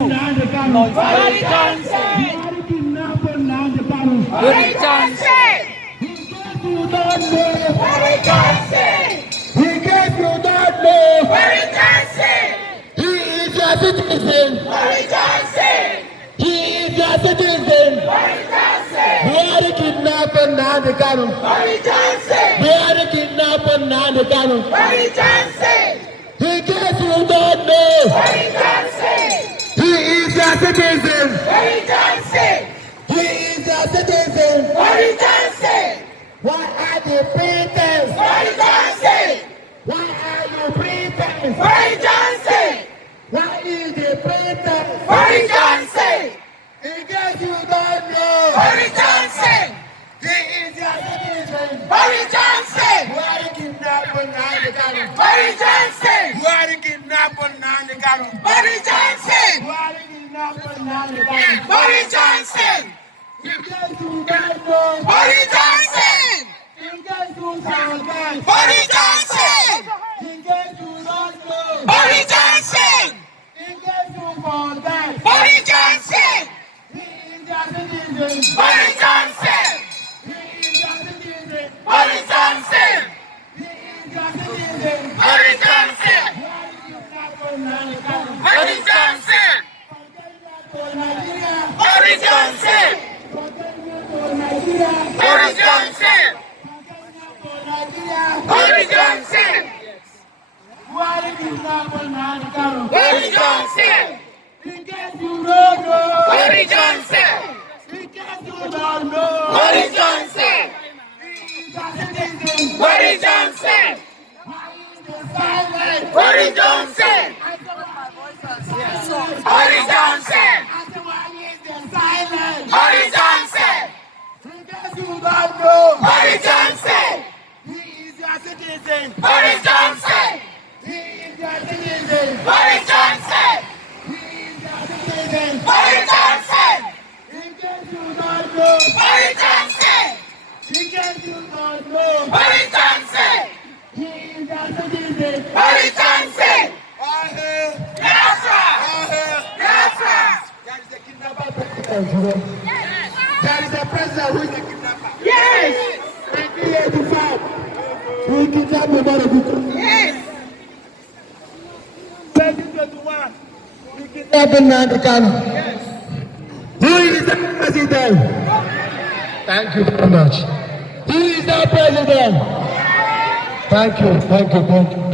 Boris Johnson! Boris Johnson! Boris Johnson! He gave you that law. Boris Johnson! He is your citizen. Boris Johnson! He is your citizen. Boris Johnson! We are the kidnapper now the cannon. Boris Johnson! We are the kidnapper now the cannon. Boris Johnson! He gave you that law. Boris Johnson! He is your citizen. Boris Johnson! He is your citizen. Boris Johnson! Why are the pretense? Boris Johnson! Why are you pretense? Boris Johnson! Why is the pretense? Boris Johnson! He gave you that law. Boris Johnson! He is your citizen. Boris Johnson! We are the kidnapper now the cannon. Boris Johnson! We are the kidnapper now the cannon. Boris Johnson! We are the kidnapper now the cannon. Boris Johnson! He gave you that law. Boris Johnson! He gave you that. Boris Johnson! He gave you that law. Boris Johnson! He gave you for that. Boris Johnson! He is your citizen. Boris Johnson! He is your citizen. Boris Johnson! He is your citizen. Boris Johnson! We are the kidnapper now the cannon. Boris Johnson! For Nigeria. Boris Johnson! For Nigeria. Boris Johnson! For Nigeria. Boris Johnson! We are the kidnapper now the cannon. Boris Johnson! He gave you that law. Boris Johnson! He gave you that law. Boris Johnson! He is your citizen. Boris Johnson! Why is the silence? Boris Johnson! Boris Johnson! I said, why is the silence? Boris Johnson! He gave you that law. Boris Johnson! He is your citizen. Boris Johnson! He is your citizen. Boris Johnson! He is your citizen. Boris Johnson! He gave you that law. Boris Johnson! He gave you that law. Boris Johnson! He is your citizen. Boris Johnson! Biafran. Biafran! Biafran! That is the kidnapper president. That is the president who is the kidnapper. Yes! 1985. We kidnapped a lot of people. Yes! 2021. We kidnapped Nnamdi Kanu. Who is the president? Thank you very much. Who is the president? Thank you, thank you, thank you.